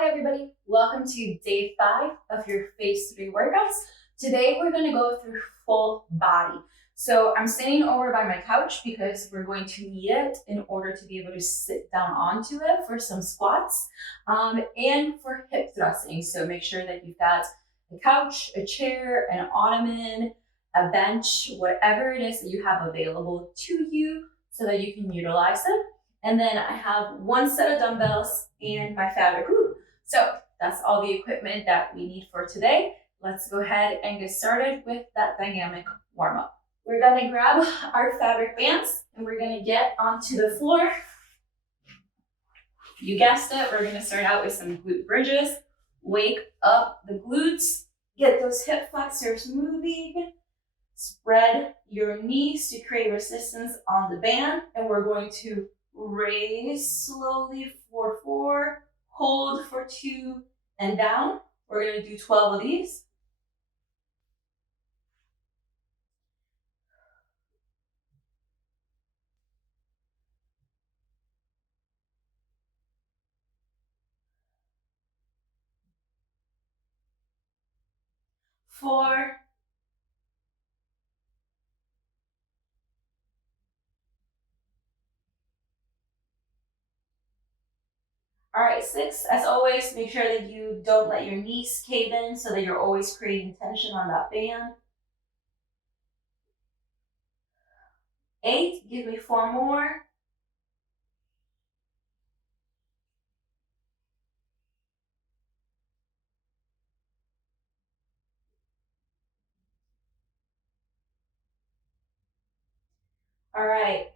Hi everybody, welcome to day 5 of your phase 3 workouts. Today we're going to go through full body. So I'm sitting over by my couch because we're going to need it in order to be able to sit down onto it for some squats and for hip thrusting. So make sure that you've got a couch, a chair, an ottoman, a bench, whatever it is that you have available to you so that you can utilize it. And then I have one set of dumbbells and my fabric glue. So that's all the equipment that we need for today. Let's go ahead and get started with that dynamic warm up. We're gonna grab our fabric bands and we're gonna get onto the floor. You guessed it, we're gonna start out with some glute bridges. Wake up the glutes, get those hip flexors moving. Spread your knees to create resistance on the band, and we're going to raise slowly for 4, hold for 2, and down. We're going to do 12 of these. Four, all right, 6. As always, make sure that you don't let your knees cave in so that you're always creating tension on that band. 8, give me 4 more.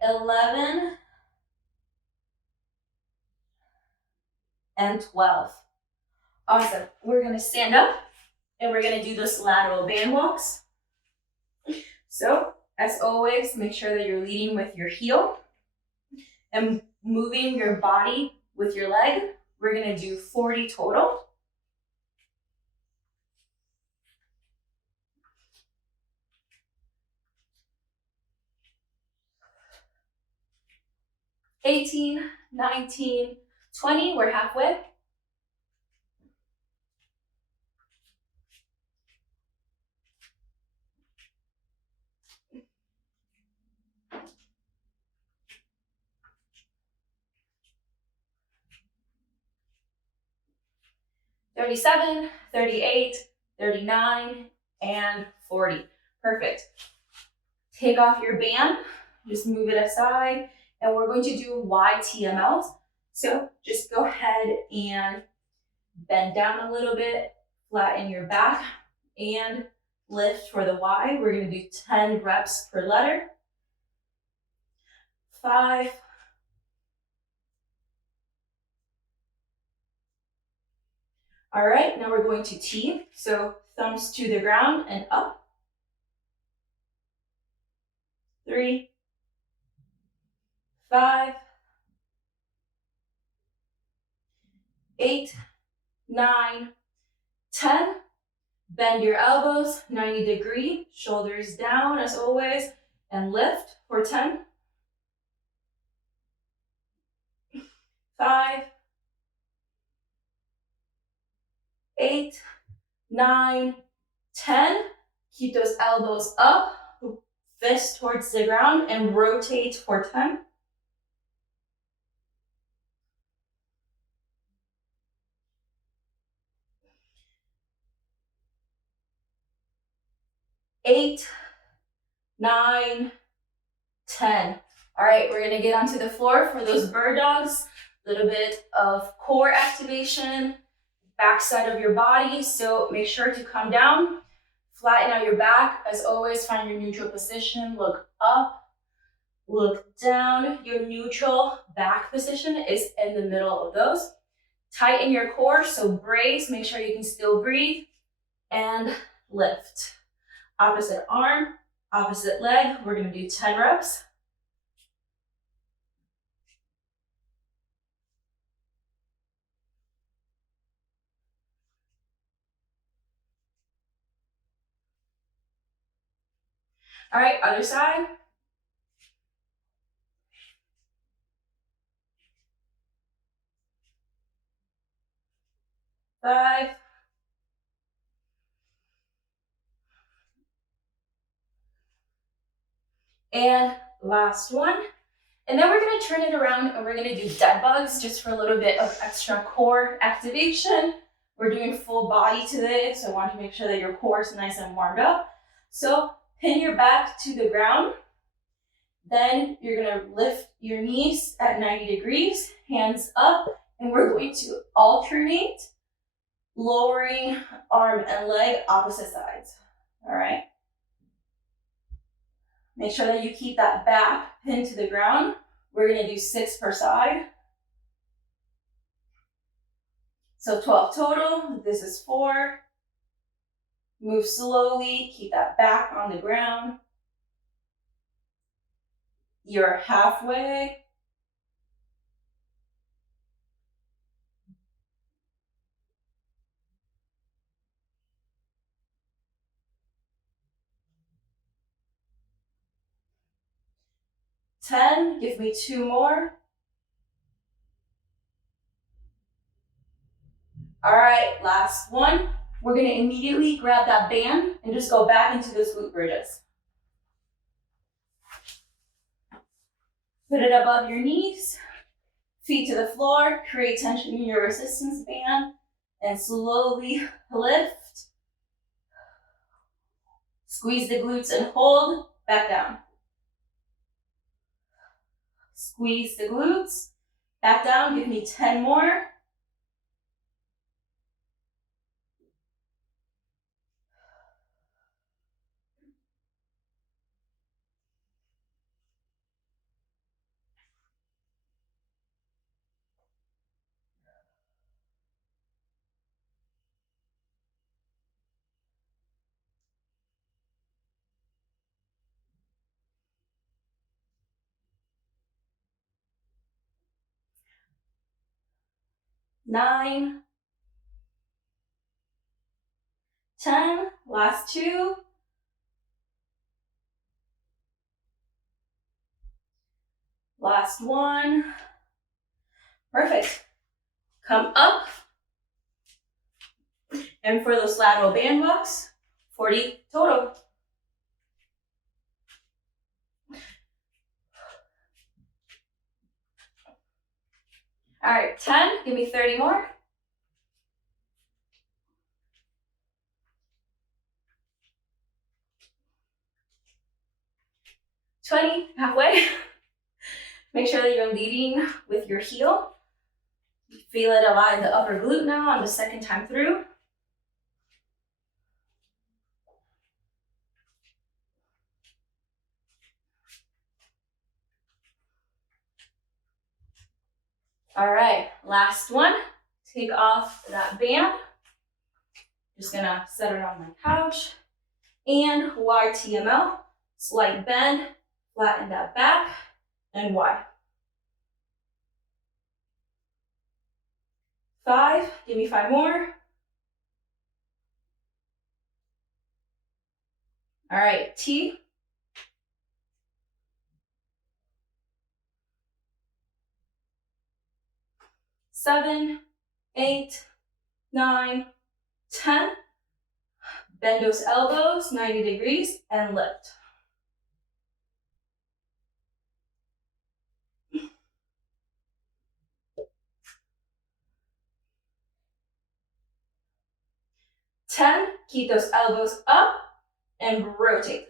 11 and 12. Awesome. We're going to stand up and we're going to do those lateral band walks. So, as always, make sure that you're leading with your heel and moving your body with your leg. We're going to do 40 total. $18, $19, $20. We're halfway. $37, $38, $39, and $40. Perfect. Take off your band, just move it aside, and we're going to do YTMLs. So just go ahead and bend down a little bit, flatten your back, and lift for the Y. We're going to do 10 reps per letter. 5. All right, now we're going to T. So thumbs to the ground and up. 3, 5, 8, 9, 10. Bend your elbows, 90 degree, shoulders down as always, and lift for 10. 5, 8, 9, 10. Keep those elbows up, fist towards the ground, and rotate for 10. 8, 9, 10. All right, we're gonna get onto the floor for those bird dogs. A little bit of core activation, backside of your body. So make sure to come down, flatten out your back. As always, find your neutral position. Look up, look down. Your neutral back position is in the middle of those. Tighten your core, so brace. Make sure you can still breathe and lift. Opposite arm, opposite leg. We're going to do 10 reps. All right, other side. 5. And last one. And then we're gonna turn it around and we're gonna do dead bugs just for a little bit of extra core activation. We're doing full body today, so I want to make sure that your core is nice and warmed up. So pin your back to the ground. Then you're gonna lift your knees at 90 degrees, hands up, and we're going to alternate lowering arm and leg opposite sides. All right. Make sure that you keep that back pinned to the ground. We're gonna do 6 per side. So 12 total, this is 4. Move slowly, keep that back on the ground. You're halfway. Ten, give me 2 more. All right, last one. We're gonna immediately grab that band and just go back into those glute bridges. Put it above your knees, feet to the floor, create tension in your resistance band, and slowly lift. Squeeze the glutes and hold, back down. Squeeze the glutes, back down, give me 10 more. Nine, 10, last 2. Last 1. Perfect. Come up. And for those lateral band walks, 40 total. All right, 10, give me 30 more. 20, halfway. Make sure that you're leading with your heel. Feel it a lot in the upper glute now on the second time through. All right, last one. Take off that band. Just gonna set it on my couch. And YTML, slight bend, flatten that back, and Y. 5, give me 5 more. All right, T. 7, 8, 9, 10. Bend those elbows 90 degrees and lift. Ten, keep those elbows up and rotate.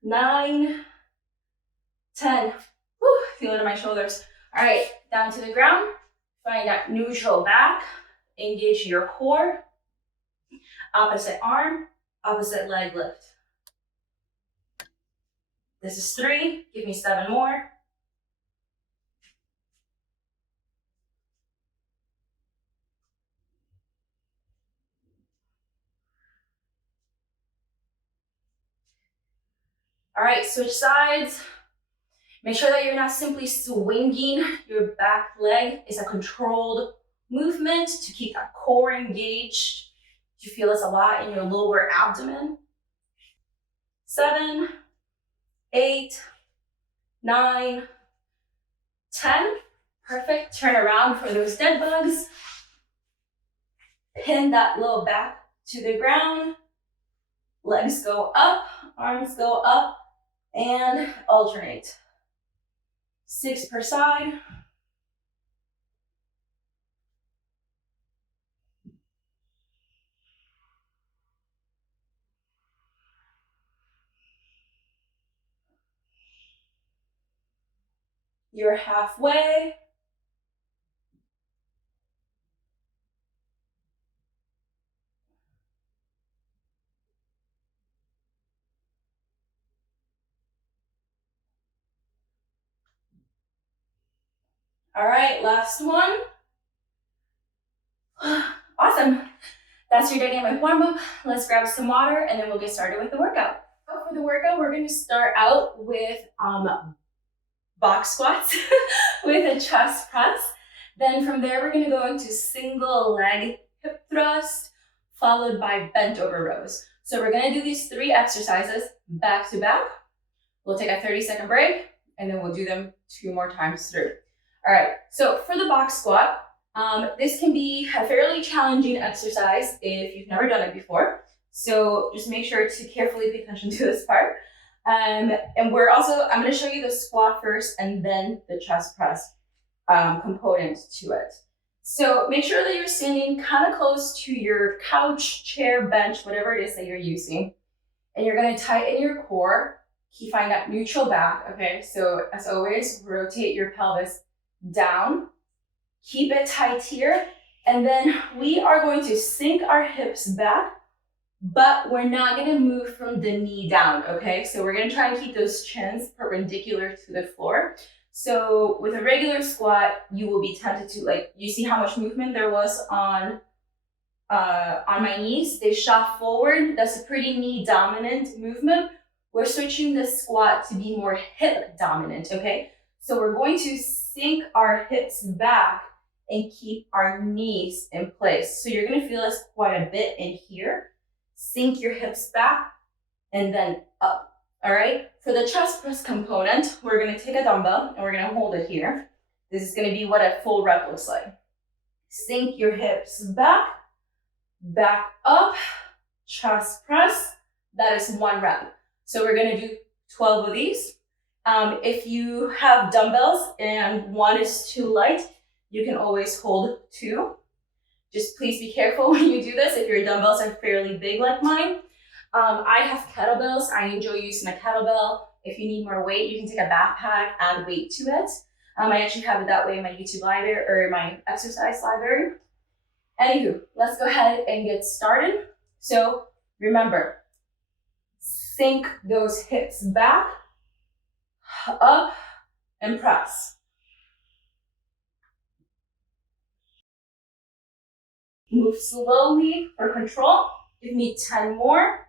Nine, 10. Whew, feel it in my shoulders. All right, down to the ground. Find that neutral back. Engage your core. Opposite arm, opposite leg lift. This is 3. Give me 7 more. All right, switch sides. Make sure that you're not simply swinging your back leg. It's a controlled movement to keep that core engaged. You feel this a lot in your lower abdomen. 7, 8, 9, 10. Perfect. Turn around for those dead bugs. Pin that low back to the ground. Legs go up, arms go up, and alternate. 6 per side. You're halfway. All right, last one. Awesome. That's your dynamic warm-up. Let's grab some water and then we'll get started with the workout. So for the workout, we're going to start out with box squats with a chest press. Then from there, we're going to go into single leg hip thrust, followed by bent over rows. So we're going to do these 3 exercises back to back. We'll take a 30-second break and then we'll do them 2 more times through. All right, so for the box squat, this can be a fairly challenging exercise if you've never done it before. So just make sure to carefully pay attention to this part. And I'm going to show you the squat first and then the chest press component to it. So make sure that you're standing kind of close to your couch, chair, bench, whatever it is that you're using. And you're going to tighten your core. Find that neutral back, okay? So as always, rotate your pelvis down. Keep it tight here. And then we are going to sink our hips back, but we're not going to move from the knee down, okay? So we're going to try and keep those chins perpendicular to the floor. So with a regular squat, you will be tempted to, you see how much movement there was on my knees? They shot forward. That's a pretty knee dominant movement. We're switching the squat to be more hip dominant, okay? So we're going to sink our hips back and keep our knees in place. So you're going to feel this quite a bit in here. Sink your hips back and then up, all right? For the chest press component, we're going to take a dumbbell and we're going to hold it here. This is going to be what a full rep looks like. Sink your hips back, back up, chest press. That is 1 rep. So we're going to do 12 of these. If you have dumbbells and 1 is too light, you can always hold 2. Just please be careful when you do this if your dumbbells are fairly big like mine. I have kettlebells. I enjoy using a kettlebell. If you need more weight, you can take a backpack, add weight to it. I actually have it that way in my YouTube library or my exercise library. Anywho, let's go ahead and get started. So remember, sink those hips back, up, and press. Move slowly for control. Give me 10 more.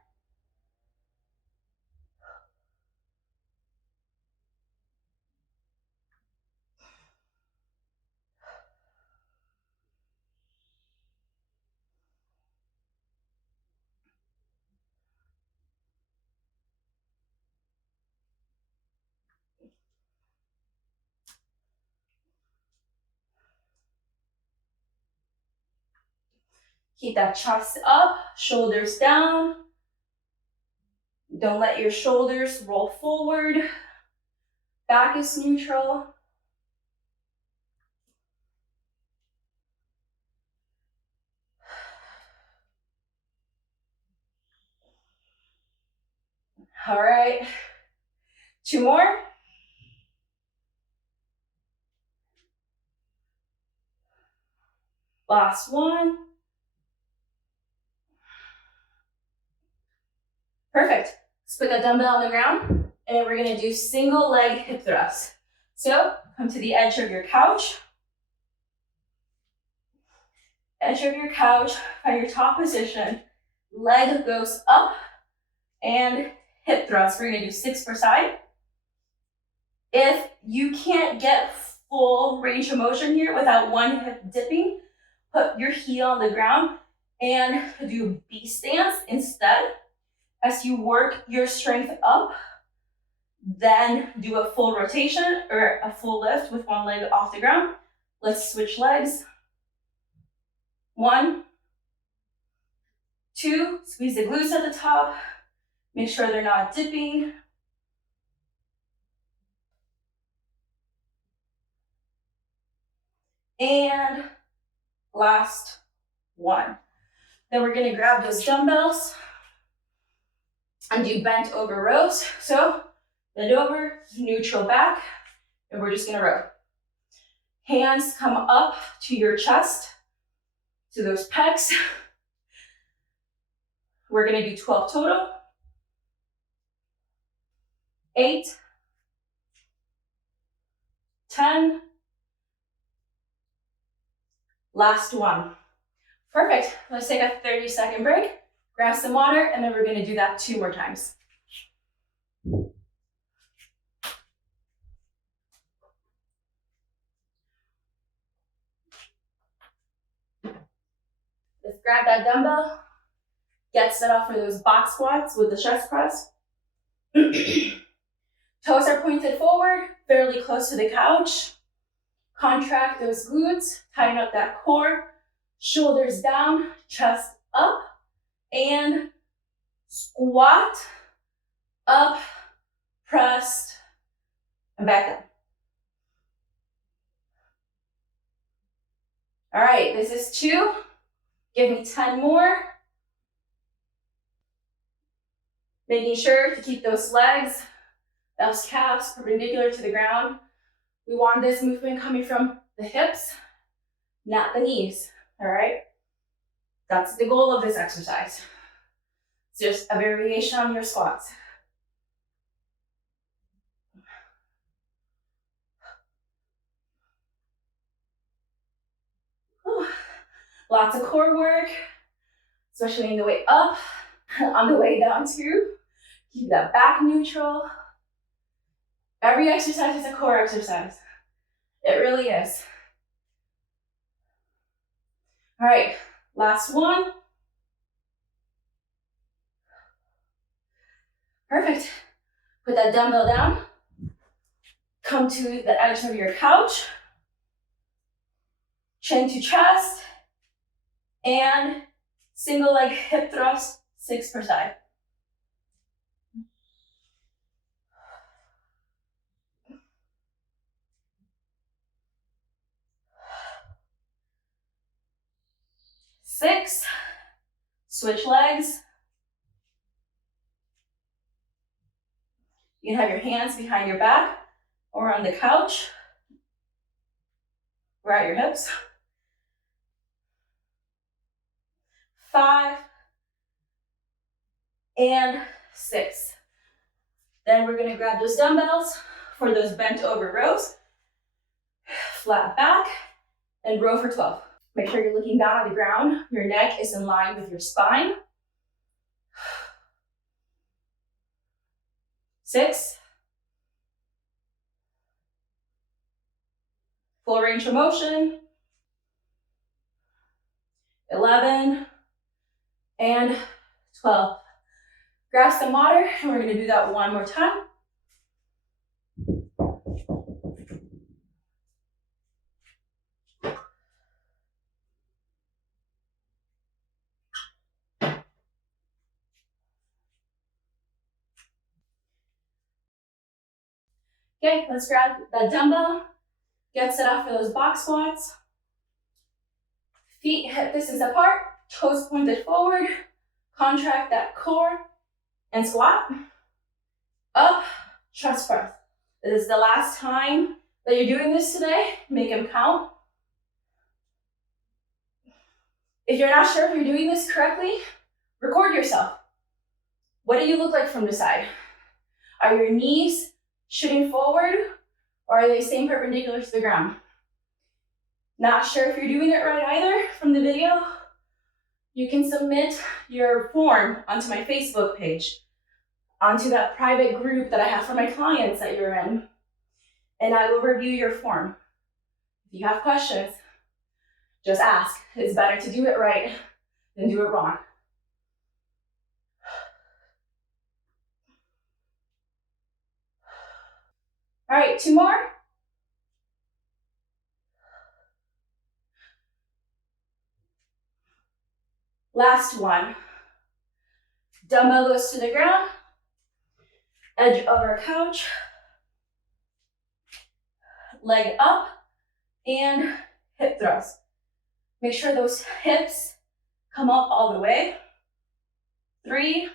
Keep that chest up, shoulders down. Don't let your shoulders roll forward. Back is neutral. All right, 2 more. Last one. Perfect. Let's put that dumbbell on the ground and we're gonna do single leg hip thrust. So come to the edge of your couch. Edge of your couch, find your top position. Leg goes up and hip thrust. We're gonna do 6 per side. If you can't get full range of motion here without one hip dipping, put your heel on the ground and do B stance instead. As you work your strength up, then do a full rotation or a full lift with one leg off the ground. Let's switch legs. 1, 2, squeeze the glutes at the top. Make sure they're not dipping. And last one. Then we're gonna grab those dumbbells and do bent over rows. So bend over, neutral back, and we're just gonna row. Hands come up to your chest, to those pecs. We're gonna do 12 total. 8, 10, last one. Perfect. Let's take a 30-second break, grab some water, and then we're gonna do that 2 more times. Let's grab that dumbbell, get set up for those box squats with the chest press. Toes are pointed forward, fairly close to the couch. Contract those glutes, tighten up that core, shoulders down, chest up, and squat, up, pressed, and back up. All right, this is 2. Give me 10 more. Making sure to keep those legs, those calves perpendicular to the ground. We want this movement coming from the hips, not the knees, all right? That's the goal of this exercise. It's just a variation on your squats. Whew. Lots of core work, especially on the way up, on the way down too. Keep that back neutral. Every exercise is a core exercise. It really is. All right, last one. Perfect. Put that dumbbell down. Come to the edge of your couch. Chin to chest. And single leg hip thrust, 6 per side. Six. Switch legs. You can have your hands behind your back or on the couch or at your hips. 5 and 6. Then we're gonna grab those dumbbells for those bent over rows. Flat back and row for 12. Make sure you're looking down on the ground. Your neck is in line with your spine. 6. Full range of motion. 11 and 12. Grab some water, and we're gonna do that one more time. Okay, let's grab that dumbbell. Get set up for those box squats. Feet hip distance apart, toes pointed forward. Contract that core and squat. Up, chest press. This is the last time that you're doing this today. Make them count. If you're not sure if you're doing this correctly, record yourself. What do you look like from the side? Are your knees shooting forward, or are they staying perpendicular to the ground? Not sure if you're doing it right either from the video? You can submit your form onto my Facebook page, onto that private group that I have for my clients that you're in, and I will review your form. If you have questions, just ask. It's better to do it right than do it wrong. All right, 2 more. Last one. Dumbbell goes to the ground, edge of our couch, leg up, and hip thrust. Make sure those hips come up all the way. 3,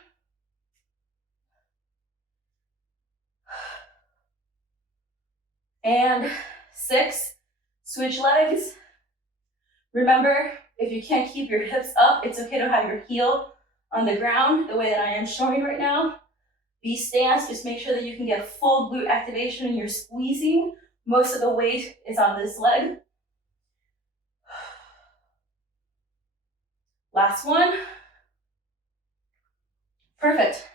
and 6. Switch legs. Remember, if you can't keep your hips up, it's okay to have your heel on the ground the way that I am showing right now. V stance, just make sure that you can get full glute activation and you're squeezing. Most of the weight is on this leg. Last one. Perfect.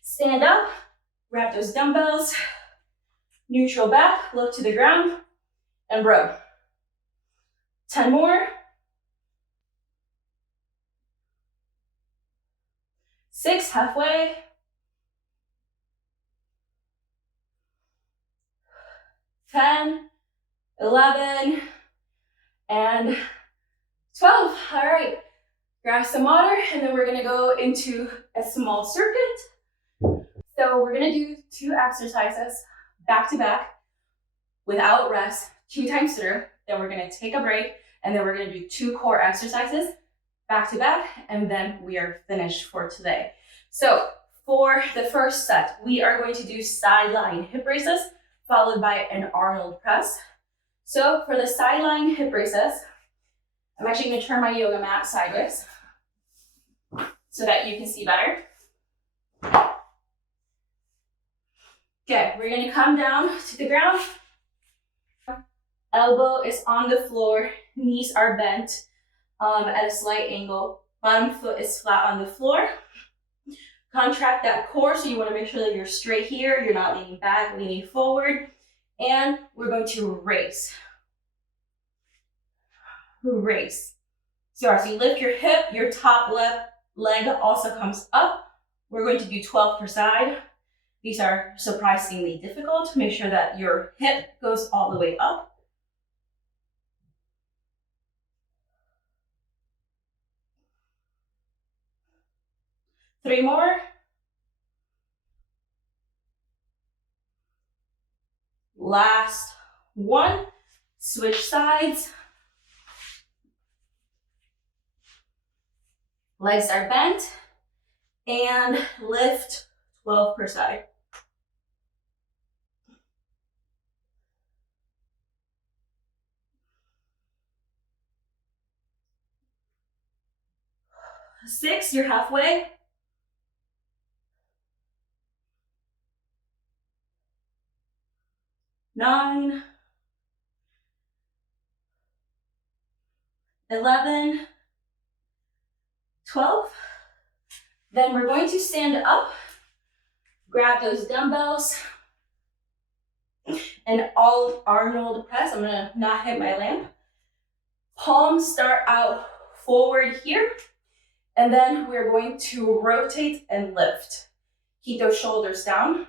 Stand up, grab those dumbbells, neutral back, look to the ground, and row. 10 more. 6, halfway. 10, 11, and 12. All right, grab some water, and then we're gonna go into a small circuit. So we're gonna do 2 exercises back to back without rest, 2 times through. Then we're gonna take a break, and then we're gonna do 2 core exercises back to back, and then we are finished for today. So for the first set, we are going to do sideline hip raises, followed by an Arnold press. So for the sideline hip raises, I'm actually gonna turn my yoga mat sideways so that you can see better. Okay, we're gonna come down to the ground. Elbow is on the floor, knees are bent at a slight angle. Bottom foot is flat on the floor. Contract that core, so you wanna make sure that you're straight here, you're not leaning back, leaning forward. And we're going to raise. Raise. So as you lift your hip, your top leg also comes up. We're going to do 12 per side. These are surprisingly difficult. Make sure that your hip goes all the way up. Three more. Last one. Switch sides. Legs are bent. And lift 12 per side. Six, you're halfway. 9, 11, 12. Then we're going to stand up, grab those dumbbells, and all Arnold press. I'm gonna not hit my lamp. Palms start out forward here, and then we're going to rotate and lift. Keep those shoulders down.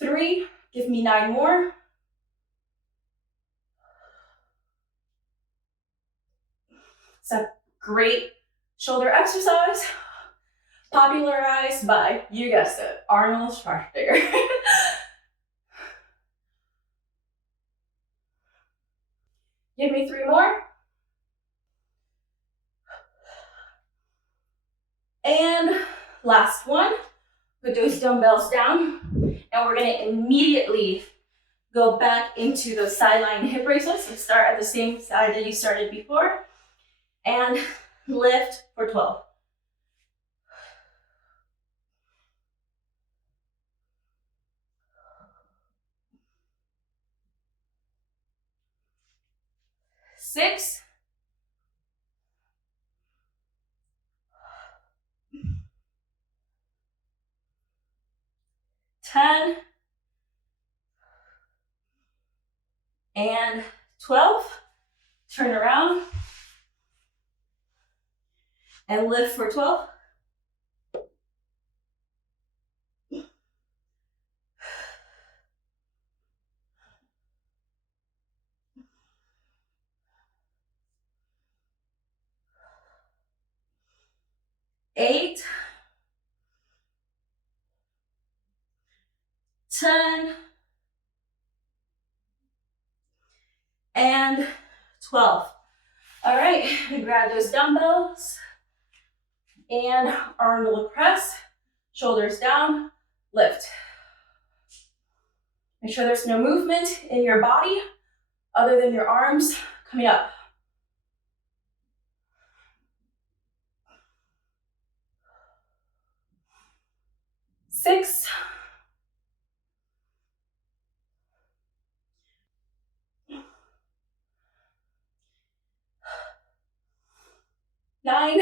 3, give me 9 more. It's a great shoulder exercise, popularized by, you guessed it, Arnold Schwarzenegger. Give me 3 more. And last one. Put those dumbbells down, and we're gonna immediately go back into those sideline hip raises. So start at the same side that you started before, and lift for 12. Six, 10, and 12. Turn around and lift for 12. 8, 10, and 12. All right, grab those dumbbells and Arnold press, shoulders down, lift. Make sure there's no movement in your body other than your arms coming up. 6, 9,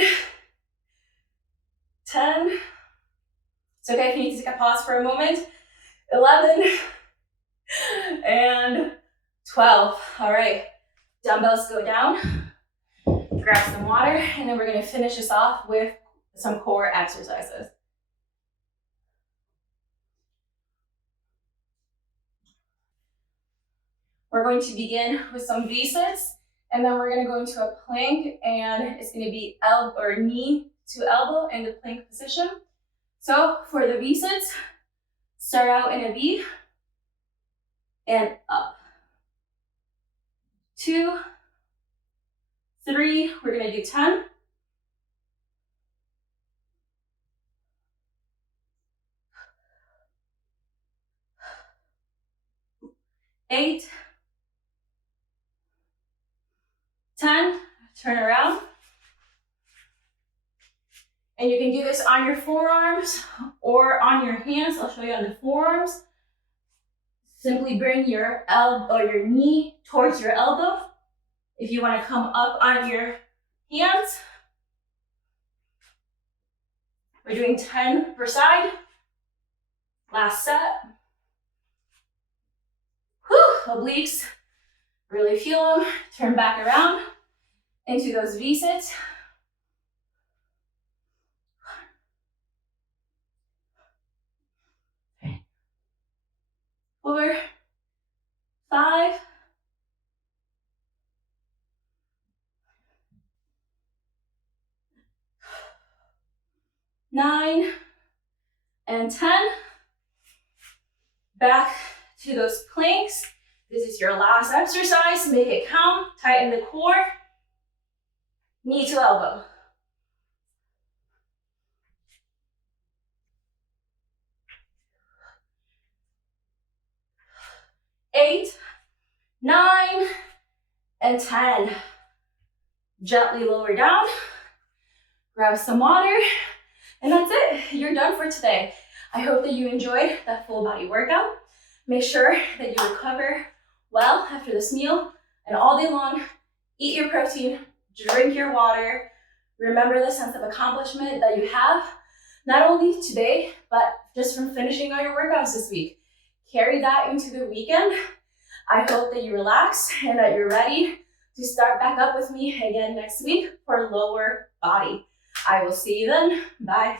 10. It's okay if you need to take a pause for a moment. 11 and 12. All right, dumbbells go down. Grab some water, and then we're going to finish this off with some core exercises. We're going to begin with some V-sits, and then we're going to go into a plank, and it's going to be elbow or knee to elbow in the plank position. So for the V-sits, start out in a V and up. 2, 3, we're going to do 10. 8, 10, turn around. And you can do this on your forearms or on your hands. I'll show you on the forearms. Simply bring your elbow or your knee towards your elbow. If you want to come up on your hands, we're doing 10 per side. Last set. Whew, obliques, really feel them. Turn back around into those V-sits. 4, 5, 9, and 10. Back to those planks. This is your last exercise. Make it count. Tighten the core. Knee to elbow. 8, 9, and 10. Gently lower down. Grab some water. And that's it. You're done for today. I hope that you enjoyed that full body workout. Make sure that you recover well after this meal, and all day long, eat your protein, drink your water. Remember the sense of accomplishment that you have, not only today, but just from finishing all your workouts this week. Carry that into the weekend. I hope that you relax and that you're ready to start back up with me again next week for lower body. I will see you then. Bye.